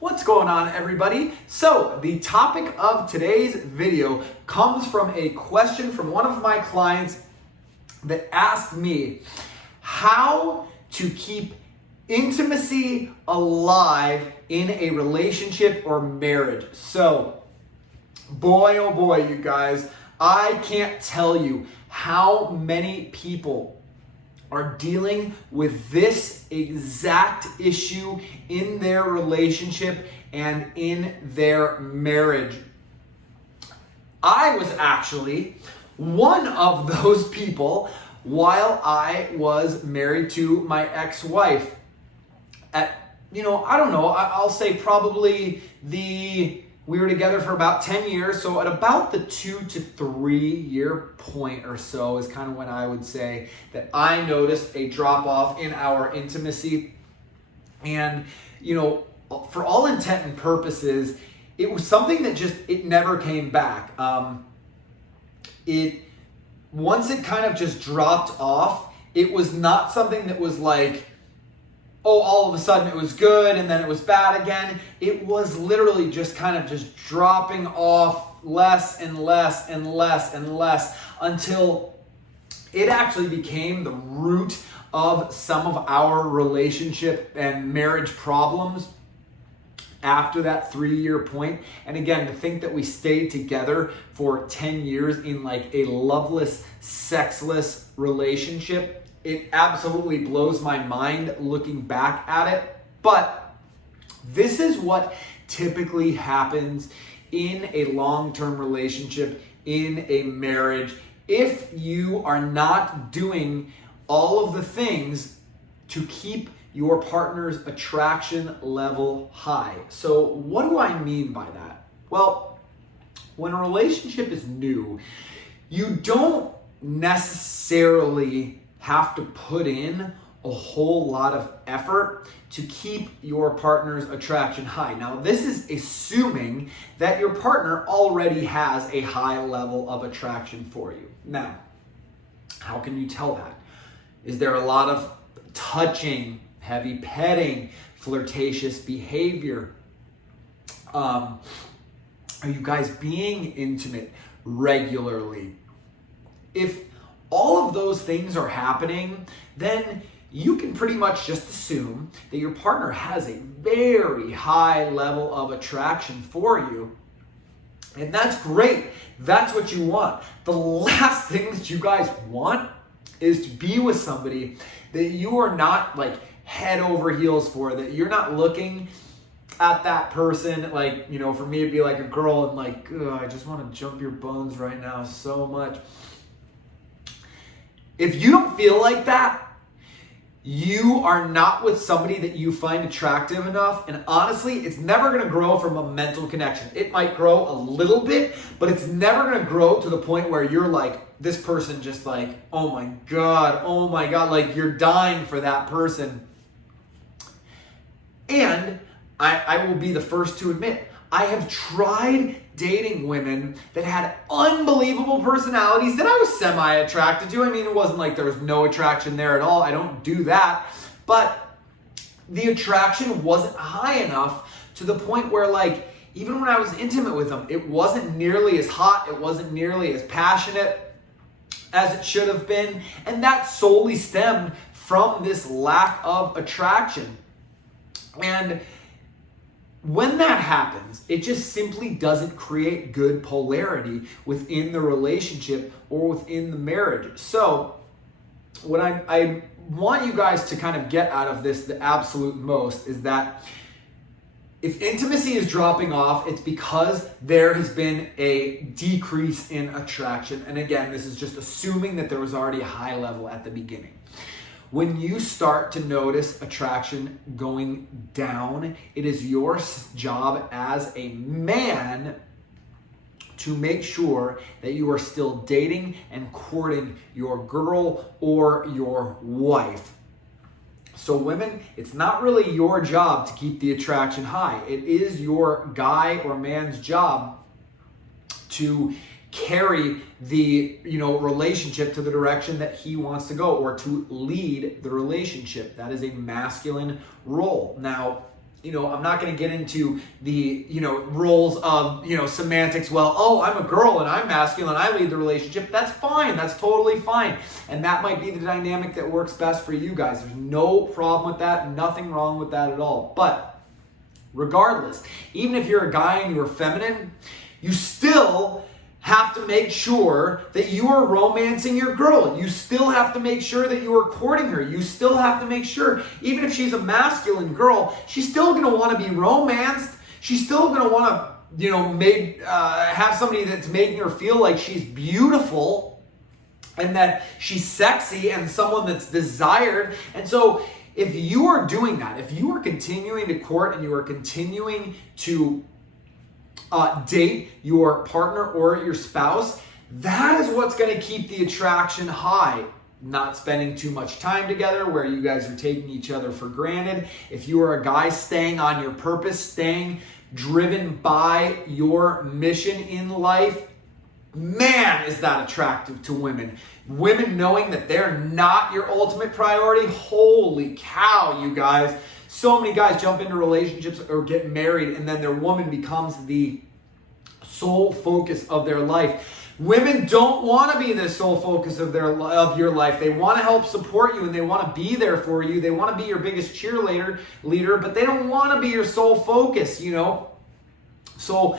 What's going on, everybody? So the topic of today's video comes from a question from one of my clients that asked me how to keep intimacy alive in a relationship or marriage. So boy, oh boy, you guys, I can't tell you how many people are dealing with this exact issue in their relationship and in their marriage. I was actually one of those people while I was married to my ex-wife. I'll say probably we were together for about 10 years, so at about the 2 to 3 year point or so is kind of when I would say that I noticed a drop off in our intimacy. And, for all intent and purposes, it was something that it never came back. Once it kind of just dropped off, it was not something that was like, all of a sudden it was good and then it was bad again. It was literally just kind of just dropping off less and less and less and less until it actually became the root of some of our relationship and marriage problems after that 3-year point. And again, to think that we stayed together for 10 years in like a loveless, sexless relationship, it absolutely blows my mind looking back at it. But this is what typically happens in a long-term relationship, in a marriage, if you are not doing all of the things to keep your partner's attraction level high. So what do I mean by that? Well, when a relationship is new, you don't necessarily have to put in a whole lot of effort to keep your partner's attraction high. Now, this is assuming that your partner already has a high level of attraction for you. Now, how can you tell that? Is there a lot of touching, heavy petting, flirtatious behavior? Are you guys being intimate regularly? If all of those things are happening, then you can pretty much just assume that your partner has a very high level of attraction for you. And that's great. That's what you want. The last thing that you guys want is to be with somebody that you are not like head over heels for, that you're not looking at that person like, for me it'd be like a girl and like, I just want to jump your bones right now so much. If you don't feel like that, you are not with somebody that you find attractive enough. And honestly, it's never going to grow from a mental connection. It might grow a little bit, but it's never going to grow to the point where you're like, this person just like, oh my God, like you're dying for that person. And I will be the first to admit, I have tried dating women that had unbelievable personalities that I was semi-attracted to. I mean, it wasn't like there was no attraction there at all. I don't do that. But the attraction wasn't high enough to the point where like, even when I was intimate with them, it wasn't nearly as hot. It wasn't nearly as passionate as it should have been. And that solely stemmed from this lack of attraction. And when that happens, it just simply doesn't create good polarity within the relationship or within the marriage. So what I want you guys to kind of get out of this, the absolute most, is that if intimacy is dropping off, it's because there has been a decrease in attraction. And again, this is just assuming that there was already a high level at the beginning. When you start to notice attraction going down, it is your job as a man to make sure that you are still dating and courting your girl or your wife. So women, it's not really your job to keep the attraction high. It is your guy or man's job to carry the relationship to the direction that he wants to go, or to lead the relationship. That is a masculine role. Now, I'm not going to get into the, roles of, semantics. Well, oh, I'm a girl and I'm masculine, I lead the relationship. That's fine. That's totally fine. And that might be the dynamic that works best for you guys. There's no problem with that. Nothing wrong with that at all. But regardless, even if you're a guy and you're feminine, you still have to make sure that you are romancing your girl. You still have to make sure that you are courting her. You still have to make sure, even if she's a masculine girl, she's still going to want to be romanced. She's still going to want to, have somebody that's making her feel like she's beautiful and that she's sexy and someone that's desired. And so if you are doing that, if you are continuing to court and you are continuing to date your partner or your spouse, that is what's going to keep the attraction high. Not spending too much time together where you guys are taking each other for granted. If you are a guy, staying on your purpose, staying driven by your mission in life, man, is that attractive to women. Women knowing that they're not your ultimate priority. Holy cow, you guys. So many guys jump into relationships or get married and then their woman becomes the sole focus of their life. Women don't want to be the sole focus of your life. They want to help support you and they want to be there for you. They want to be your biggest cheerleader, but they don't want to be your sole focus, So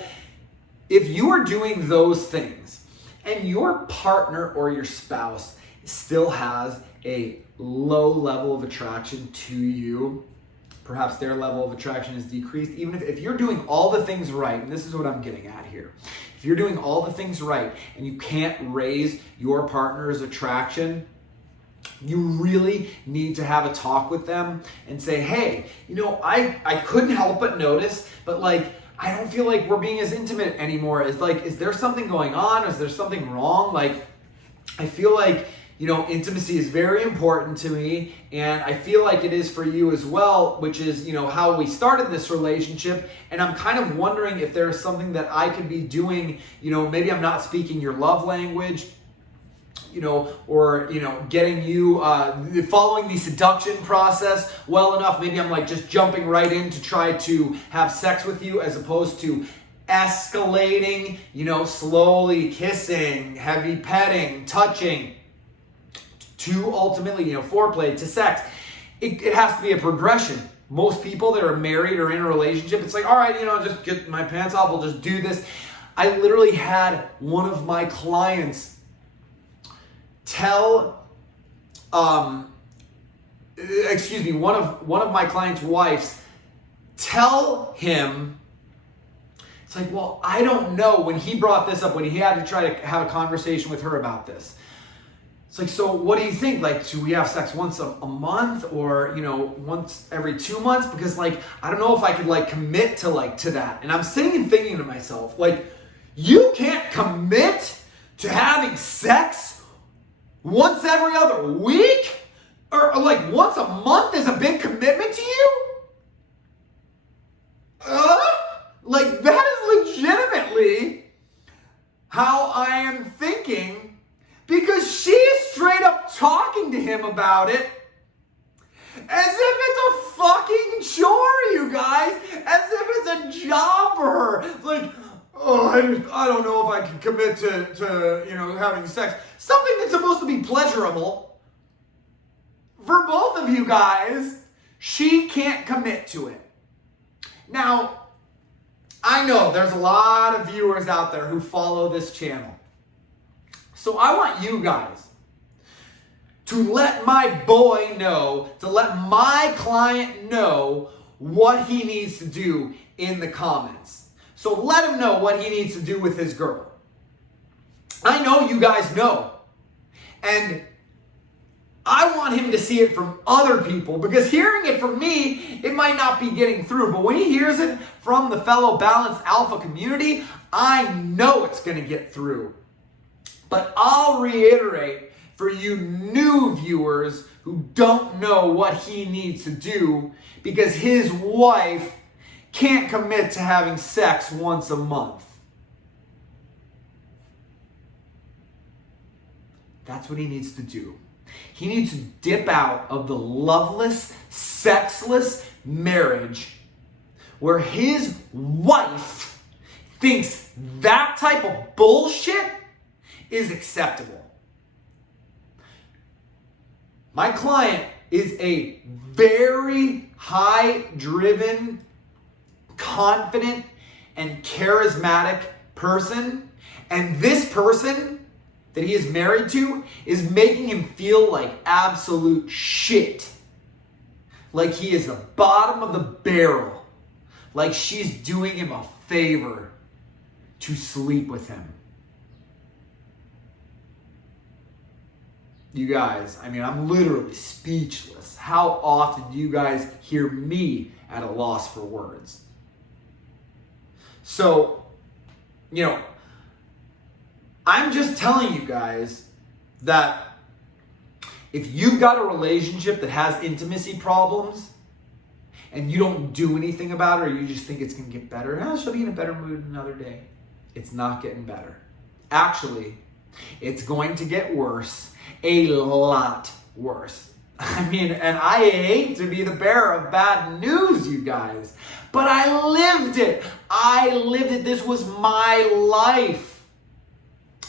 if you are doing those things and your partner or your spouse still has a low level of attraction to you, perhaps their level of attraction is decreased, even if you're doing all the things right, and this is what I'm getting at here. If you're doing all the things right and you can't raise your partner's attraction, you really need to have a talk with them and say, hey, I couldn't help but notice, but I don't feel like we're being as intimate anymore. Is there something going on? Is there something wrong? I feel like, intimacy is very important to me, and I feel like it is for you as well, which is, how we started this relationship, and I'm kind of wondering if there's something that I could be doing, maybe I'm not speaking your love language, or, getting you, following the seduction process well enough. Maybe I'm just jumping right in to try to have sex with you as opposed to escalating, slowly kissing, heavy petting, touching, to ultimately, foreplay, to sex. It has to be a progression. Most people that are married or in a relationship, it's all right, just get my pants off, we'll just do this. I literally had one of my clients tell, one of my client's wives tell him, it's well, I don't know, when he brought this up, when he had to try to have a conversation with her about this. It's so what do you think? Should we have sex once a month or, once every 2 months? Because I don't know if I could commit to that. And I'm sitting and thinking to myself, you can't commit to having sex once every other week? Or once a month is a big commitment to you? That is legitimately how I am thinking. Because she is straight up talking to him about it as if it's a fucking chore, you guys. As if it's a job for her. I don't know if I can commit to having sex. Something that's supposed to be pleasurable for both of you guys. She can't commit to it. Now, I know there's a lot of viewers out there who follow this channel. So I want you guys to let my boy know, to let my client know what he needs to do in the comments. So let him know what he needs to do with his girl. I know you guys know. And I want him to see it from other people, because hearing it from me, it might not be getting through. But when he hears it from the fellow Balanced Alpha community, I know it's going to get through. But I'll reiterate for you new viewers who don't know what he needs to do, because his wife can't commit to having sex once a month. That's what he needs to do. He needs to dip out of the loveless, sexless marriage where his wife thinks that type of bullshit is acceptable. My client is a very high-driven, confident, and charismatic person, and this person that he is married to is making him feel like absolute shit. Like he is the bottom of the barrel. Like she's doing him a favor to sleep with him. You guys, I mean, I'm literally speechless. How often do you guys hear me at a loss for words? So, I'm just telling you guys that if you've got a relationship that has intimacy problems and you don't do anything about it, or you just think it's going to get better, she'll be in a better mood another day. It's not getting better. Actually, it's going to get worse, a lot worse. I mean, and I hate to be the bearer of bad news, you guys, but I lived it. This was my life.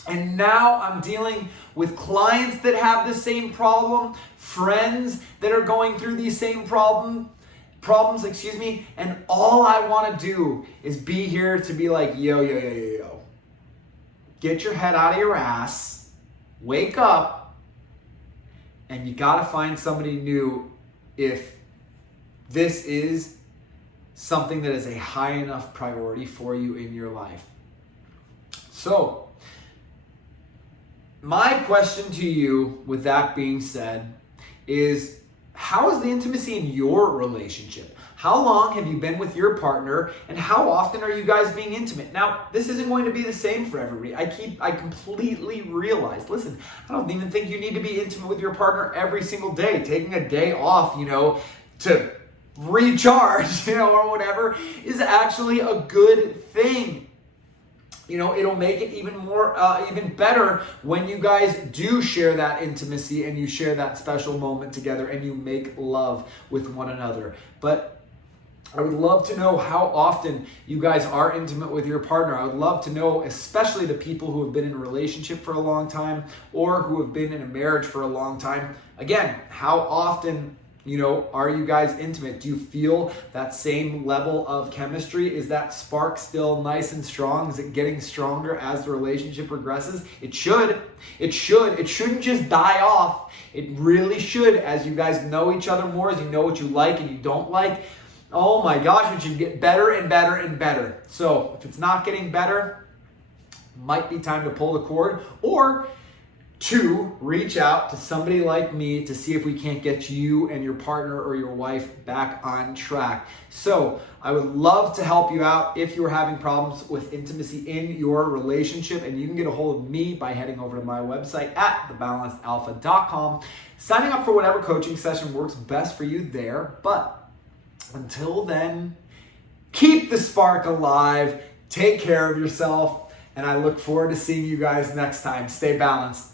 And now I'm dealing with clients that have the same problem, friends that are going through these same problems, and all I want to do is be here to be like, yo. Get your head out of your ass, wake up, and you got to find somebody new if this is something that is a high enough priority for you in your life. So, my question to you, with that being said, is how is the intimacy in your relationship? How long have you been with your partner, and how often are you guys being intimate? Now, this isn't going to be the same for everybody. I completely realize, listen, I don't even think you need to be intimate with your partner every single day. Taking a day off, to recharge, or whatever, is actually a good thing. It'll make it even better when you guys do share that intimacy and you share that special moment together and you make love with one another. But I would love to know how often you guys are intimate with your partner. I would love to know, especially the people who have been in a relationship for a long time or who have been in a marriage for a long time. Again, how often are you guys intimate? Do you feel that same level of chemistry? Is that spark still nice and strong? Is it getting stronger as the relationship progresses? It should. It shouldn't just die off. It really should, as you guys know each other more, as you know what you like and you don't like. Oh my gosh, it should get better and better and better. So if it's not getting better, might be time to pull the cord, or to reach out to somebody like me to see if we can't get you and your partner or your wife back on track. So I would love to help you out if you're having problems with intimacy in your relationship, and you can get a hold of me by heading over to my website at thebalancedalpha.com, signing up for whatever coaching session works best for you there. But until then, keep the spark alive, take care of yourself, and I look forward to seeing you guys next time. Stay balanced.